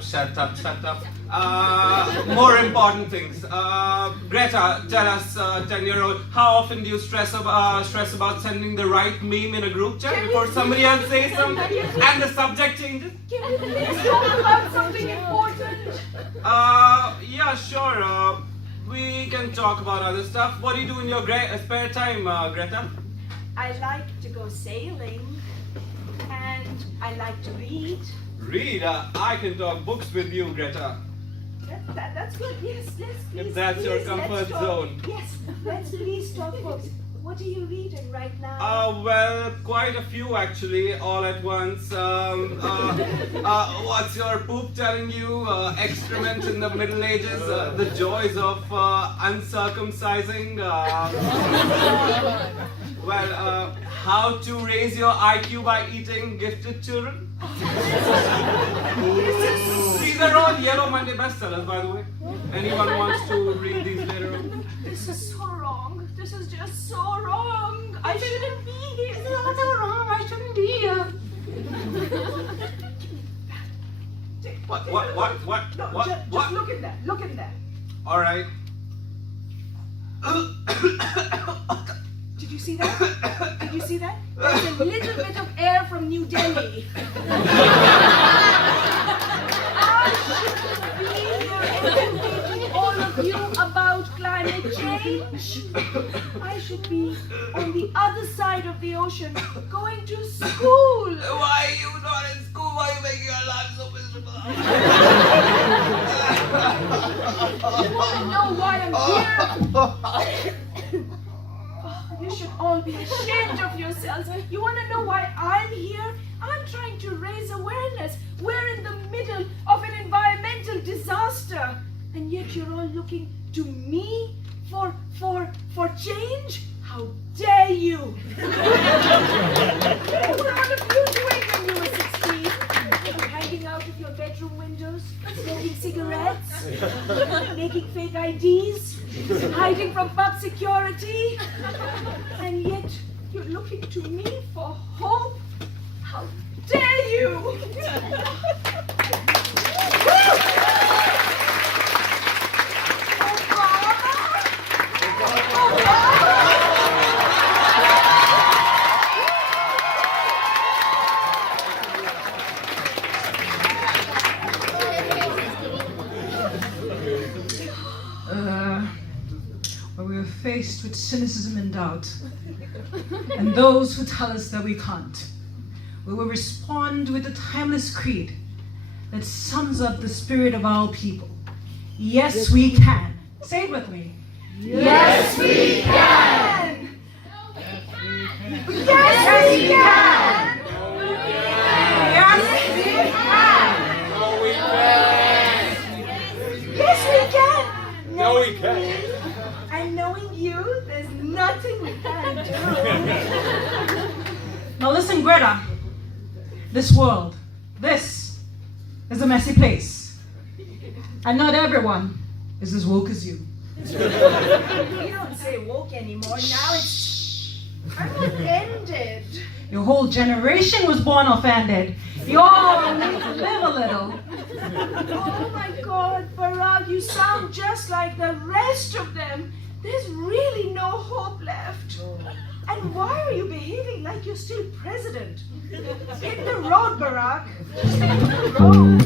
Shut up. More important things. Greta, tell us, 10-year-old, how often do you stress about sending the right meme in a group chat before somebody else says something and the subject changes? Can we please talk about something important? Yeah, sure. We can talk about other stuff. What do you do in your spare time, Greta? I like to go sailing, and I like to read. Read? I can talk books with you, Greta. That's good. Yes, let's please. If that's your comfort zone. Yes, let's please talk books. What are you reading right now? Well, quite a few actually, all at once. What's your poop telling you? Excrement in the Middle Ages? The joys of uncircumcising? Well, how to raise your IQ by eating gifted children? These are all Yellow Monday bestsellers, by the way. Anyone wants to read these later on? This is so wrong. This is just so wrong. I shouldn't be here. This is so wrong. I shouldn't be here. What? Just look in there. Look in there. All right. Did you see that? Did you see that? There's a little bit of air from New Delhi. I shouldn't be here educating all of you about climate change. I should be on the other side of the ocean, going to school. Why are you not in school? Why are you making our lives so miserable? You want to know why I'm here? You should all be ashamed of yourselves. You want to know why I'm here? I'm trying to raise awareness. We're in the middle of an environmental disaster. And yet you're all looking to me for change? How dare you? What were all of you doing when you were 16? Hanging out of your bedroom windows, smoking cigarettes, making fake IDs, hiding from pub security. And yet you're looking to me for hope? How dare you? When we are faced with cynicism and doubt, and those who tell us that we can't, we will respond with a timeless creed that sums up the spirit of our people. Yes, we can. Say it with me. Yes, we can. Yes, we can. Yes, we can. No, we can't. And knowing you, there's nothing we can do. Now listen, Greta. This world, this is a messy place. And not everyone is as woke as you. You don't say woke anymore. Now it's... I'm offended. Your whole generation was born offended. You all need to live a little. Oh my God, Barack, you sound just like the rest of them. There's really no hope left. And why are you behaving like you're still president? Hit the road, Barack. Hit the road.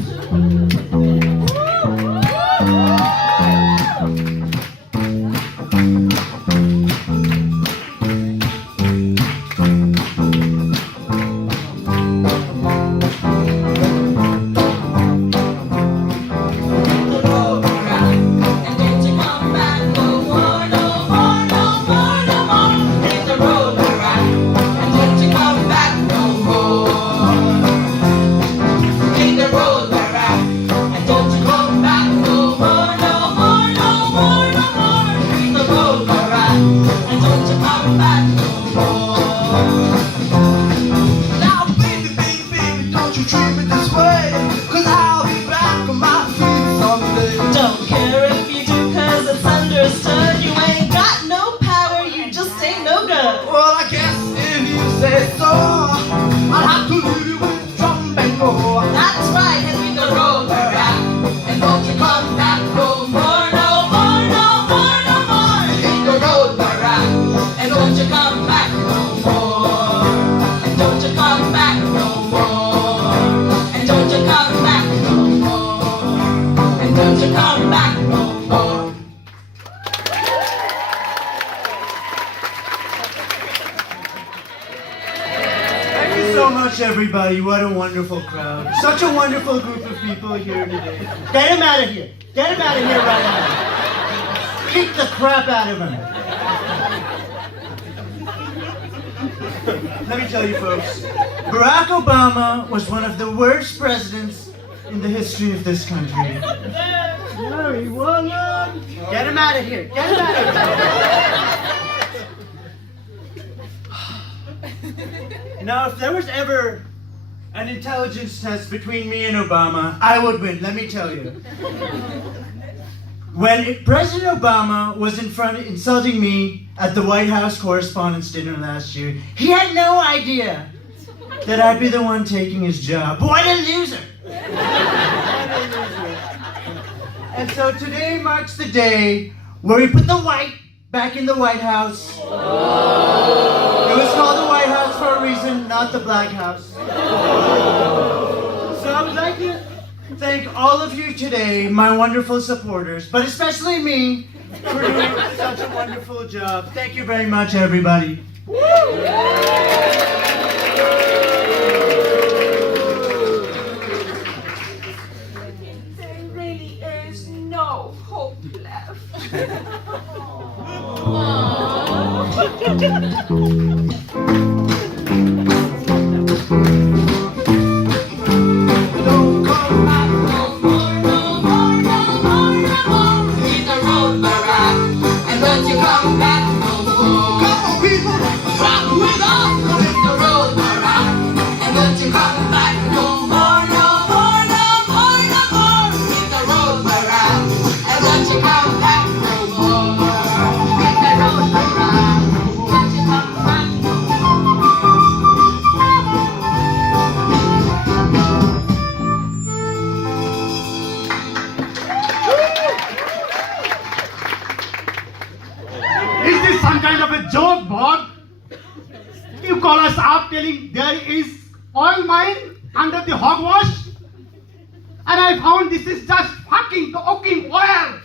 Everybody, what a wonderful crowd. Such a wonderful group of people here today. Get him out of here. Get him out of here right now. Kick the crap out of him. Let me tell you folks, Barack Obama was one of the worst presidents in the history of this country. No, he wasn't. Get him out of here. Get him out of here. Now, if there was ever an intelligence test between me and Obama, I would win, let me tell you. When President Obama was in front insulting me at the White House Correspondents' Dinner last year, he had no idea that I'd be the one taking his job. What a loser! And so today marks the day where we put the white back in the White House. It was called the White House for a reason, not the Black House. So I would like to thank all of you today, my wonderful supporters, but especially me, for doing such a wonderful job. Thank you very much, everybody. There really is no hope left. Is this some kind of a joke, Bob? You call us up telling there is oil mine under the hogwash? And I found this is just fucking cooking oil.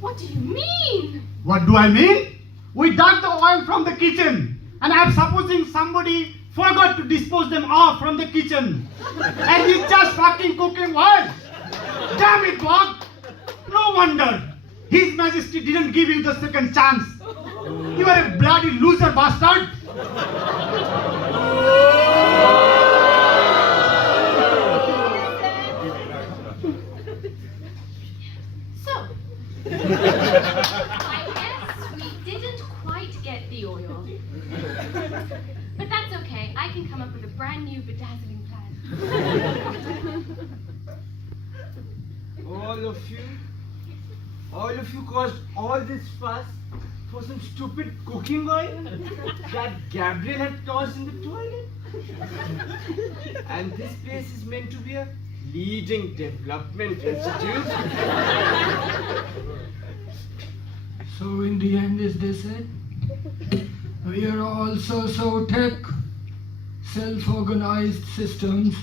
What do you mean? What do I mean? We dug the oil from the kitchen, and I'm supposing somebody forgot to dispose them off from the kitchen. And it's just fucking cooking oil. Damn it, Bob. No wonder His Majesty didn't give you the second chance. You are a bloody loser, bastard. So, I guess we didn't quite get the oil. But that's okay. I can come up with a brand new bedazzling plan. All of you caused all this fuss for some stupid cooking oil that Gabriel had tossed in the toilet. And this place is meant to be a leading development institute. So in the end, is this it? We are all so tech, self-organized systems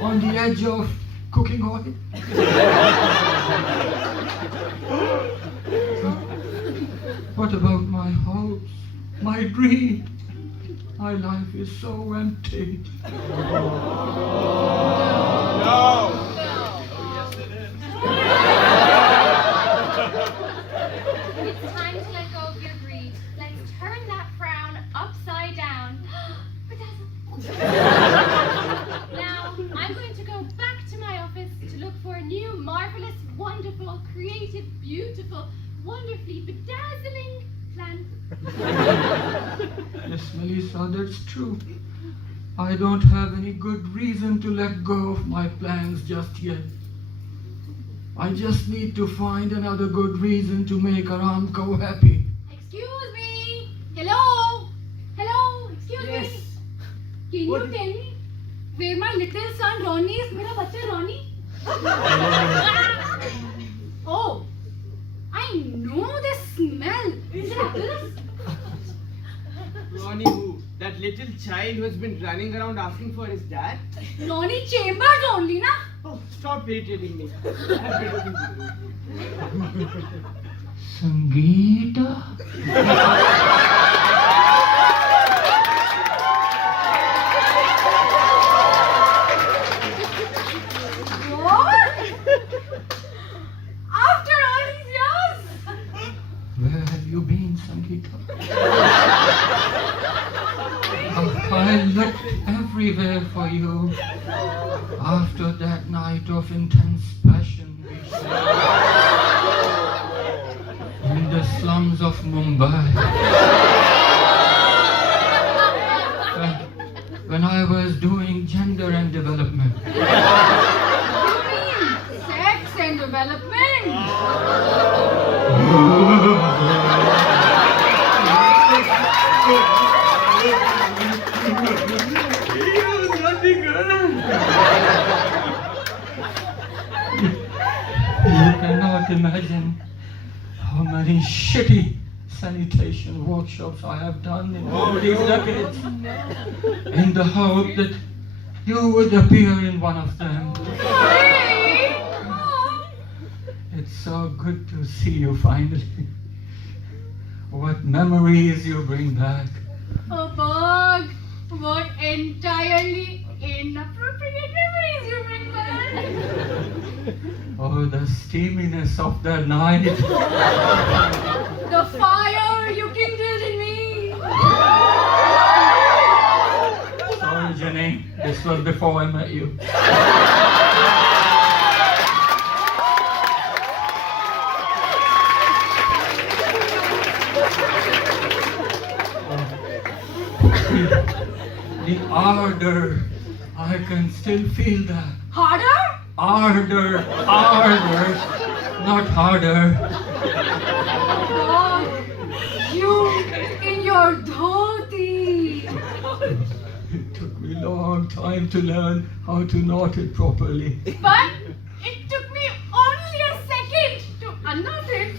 on the edge of cooking oil. What about my hopes, my dream? My life is so empty. No. It's time to let go of your greed. Let's turn that frown upside down. Now, I'm going to go back to my office to look for a new, marvelous, wonderful, creative, beautiful, wonderfully bedazzling plan. Yes, Melissa, that's true. I don't have any good reason to let go of my plans just yet. I just need to find another good reason to make Aramco happy. Excuse me. Hello. Hello. Excuse me. Can you tell me where my little son Ronnie is? मेरा बच्चा Ronnie. Oh, I know the smell. Is it apples? Ronnie who? That little child who has been running around asking for his dad? Ronnie Chambers only, na? Oh, stop irritating me. Sangeeta? What? After all these years? Where have you been, Sangeeta? I looked everywhere for you. After that night of intense passion we shared in the slums of Mumbai. When I was doing gender and development. You mean sex and development? You cannot imagine how many shitty sanitation workshops I have done in all these decades in the hope that you would appear in one of them. Hey! It It's so good to see you finally. What memories you bring back. Oh, Bog, what entirely inappropriate memories you bring back. Oh, the steaminess of that night. The fire you kindled in me. Sorry, Jenny. This was before I met you. The ardor, I can still feel that. Harder? Ardor, not harder. Bog, you in your dhoti. It took me a long time to learn how to knot it properly. But it took me only a second to unknot it.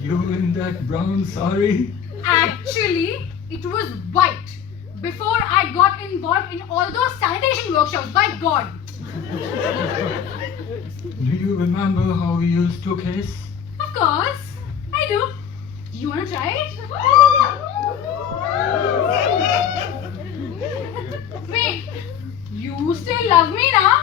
You in that brown sari? Actually, it was white. Before I got involved in all those sanitation workshops, by God. Do you remember how we used to kiss? Of course, I do. You wanna try it? Wait, you still love me now?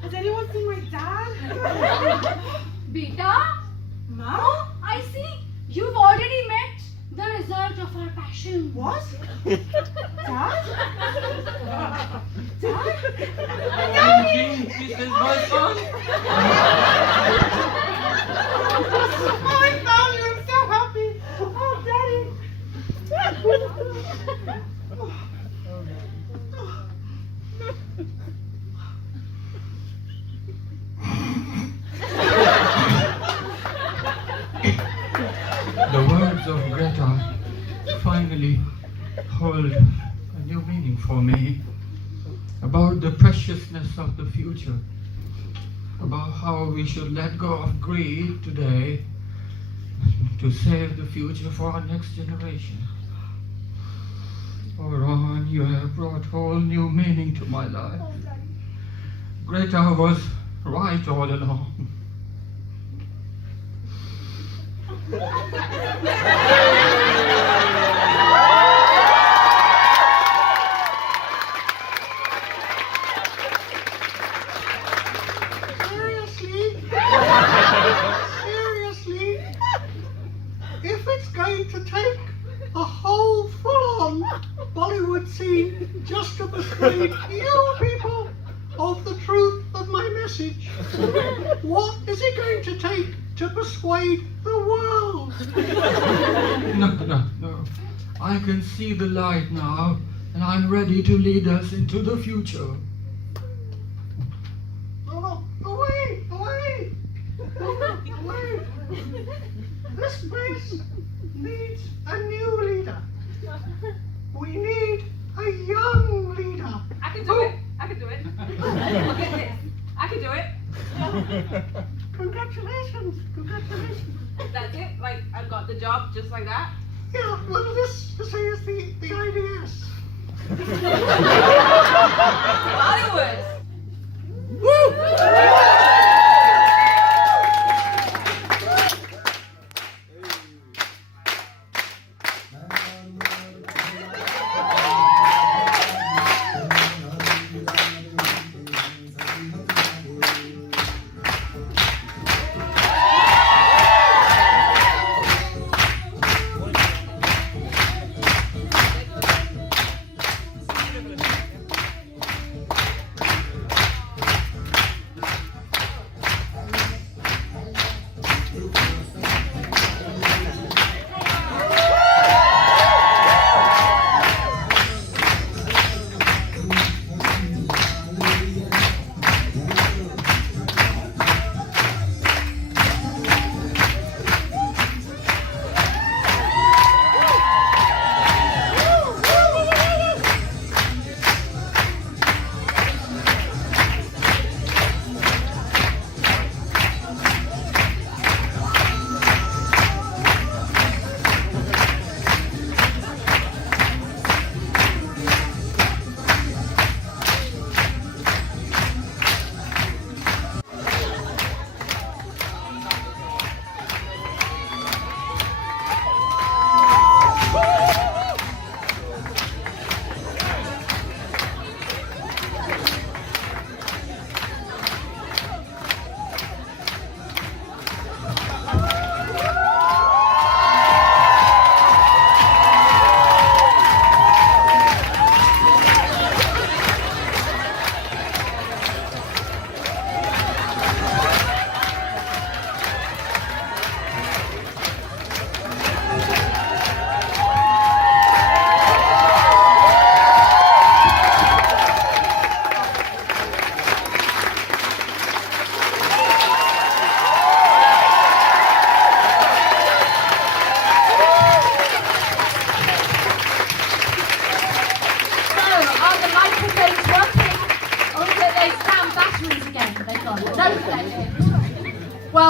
Has anyone seen my dad? Beta? Mom? I see. You've already met the result of our passion. What? Dad? Dad? Daddy, this is my son. Oh, I found you. I'm so happy. Oh, Daddy. The words of Greta finally hold a new meaning for me about the preciousness of the future, about how we should let go of greed today to save the future for our next generation. Oh, Ron, you have brought whole new meaning to my life. Greta was right all along. Seriously? If it's going to take a whole full-on Bollywood scene just to persuade you people of the truth of my message, what is it going to take to persuade the world? No. I can see the light now, and I'm ready to lead us into the future. Oh, away! This place needs a new leader. We need a young leader. I can do it. I can do it. Look at this. I can do it. Congratulations. That's it? Like, I got the job just like that? Yeah, well, this is the IDS. Bollywood!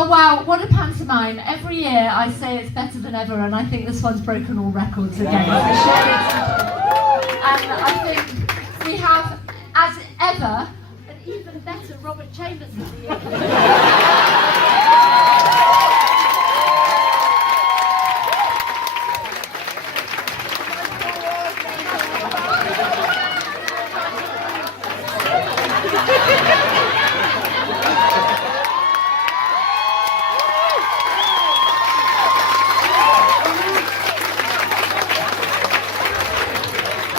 wow, what a pantomime. Every year I say it's better than ever, and I think this one's broken all records again. And I think we have, as ever, an even better Robert Chambers of the year.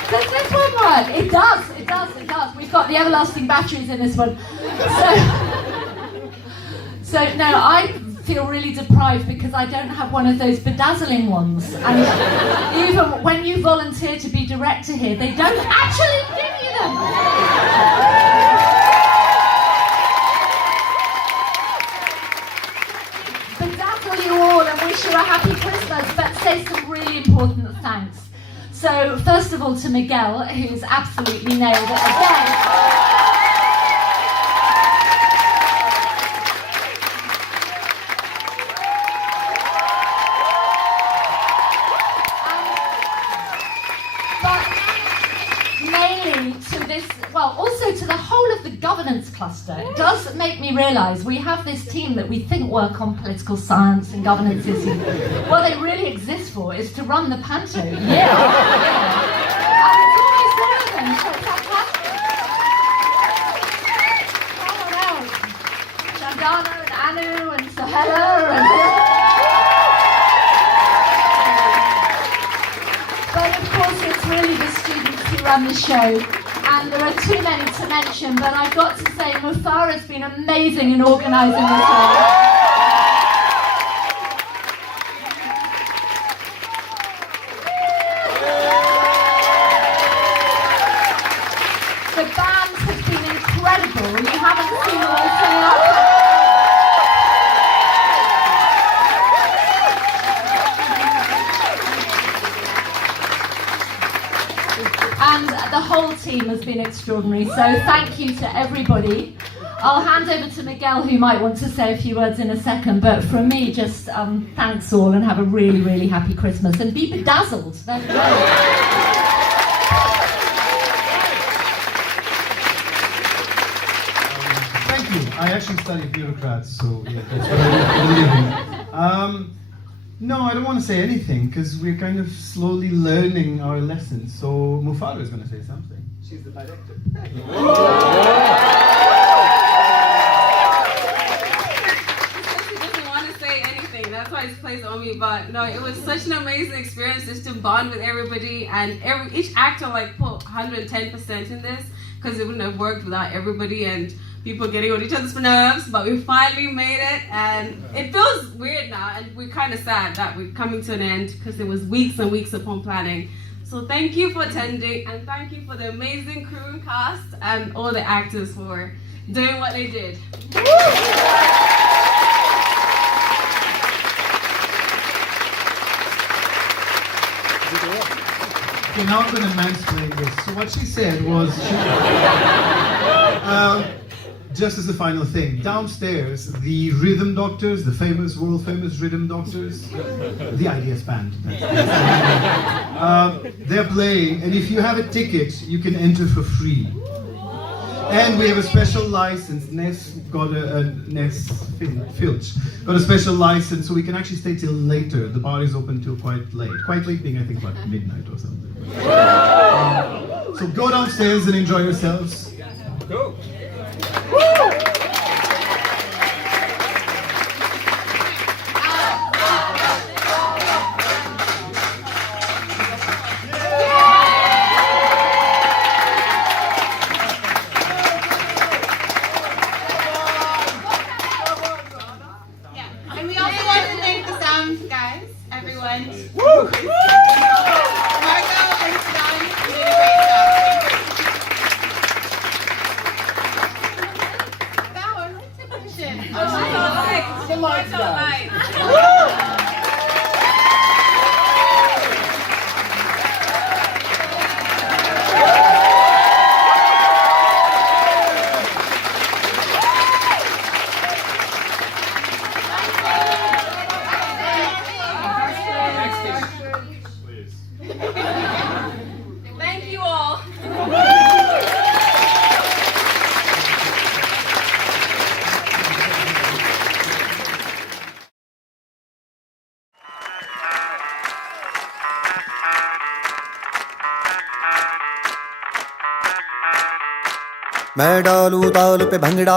Does this one work? It does. We've got the everlasting batteries in this one. So no, I feel really deprived because I don't have one of those bedazzling ones. And even when you volunteer to be director here, they don't actually give you them. Bedazzle you all and wish you a happy Christmas, but say some really important thanks. So, first of all, to Miguel, who's absolutely nailed it again. But mainly to this, well, also to the whole of the governance cluster. It does make me realise we have this team that we think work on political science and governance issues. What they really exist for is to run the Panto. Yeah. And it's always one of them, so it's fantastic. Someone else. Chandana and Anu and Sahela and... But of course it's really the students who run the show. And there are too many to mention, but I've got to say Mufara's been amazing in organising this whole. The band has been incredible. You haven't seen them all sing up. And the whole team has been extraordinary, so thank you to everybody. I'll hand over to Miguel, who might want to say a few words in a second, but from me, just thanks all and have a really, really happy Christmas and be bedazzled. That's great. Thank you. I actually studied bureaucrats, so yeah, that's what I believe in. No, I don't want to say anything because we're kind of slowly learning our lessons. So Mufara is going to say something. She's the director. He doesn't want to say anything. That's why his plays on me. But no, it was such an amazing experience just to bond with everybody, and each actor like put 110% in this because it wouldn't have worked without everybody and people getting on each other's nerves, but we finally made it, and it feels weird now, and we're kind of sad that we're coming to an end because it was weeks and weeks upon planning. So thank you for attending, and thank you for the amazing crew and cast and all the actors for doing what they did. Okay, now I'm going to mansplain this. So what she said was, just as the final thing, downstairs, the rhythm doctors, the famous, world famous rhythm doctors, the IDS band, they're playing, and if you have a ticket, you can enter for free. And we have a special license. Ness got Filch got a special license, so we can actually stay till later. The bar is open till quite late. Quite late being, I think, like midnight or something. So go downstairs and enjoy yourselves. Go. And we also want to thank the sound guys, everyone. Woo! Marco and Stan, you did a great job. That one, shit. Oh, she's all right. The lights all right. मैं डालूं ताल पे भंगड़ा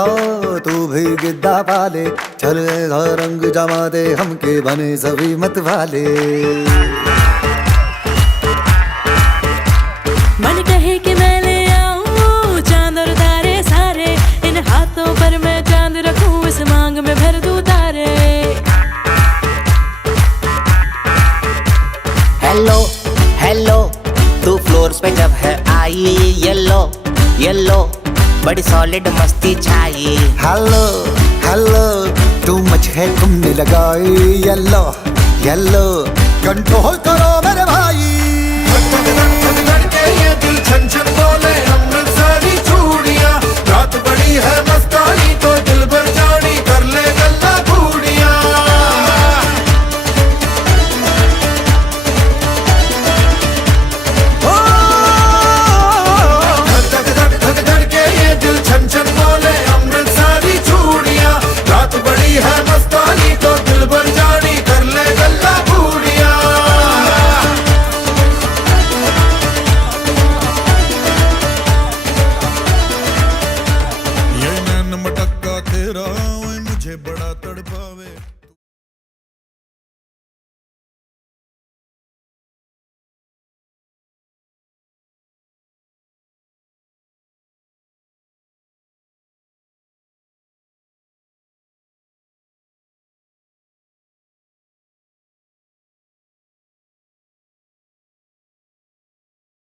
तू भी गिद्दा पाले चल ऐसा रंग जमा दे हमके बने सभी मत वाले मन कहे कि मैं ले आऊं चांद और तारे सारे इन हाथों पर मैं चांद रखूं इस मांग में भर दूं तारे हेलो हेलो तू फ्लोर्स पे जब है आई येलो येलो बड़ी सॉलिड मस्ती छाई हेलो हेलो तू मच है तुमने लगाई येलो येलो कंट्रोल करो मेरे भाई धड़के ये दिल छन छन बोले अमृतसरी चूड़ियां रात बड़ी है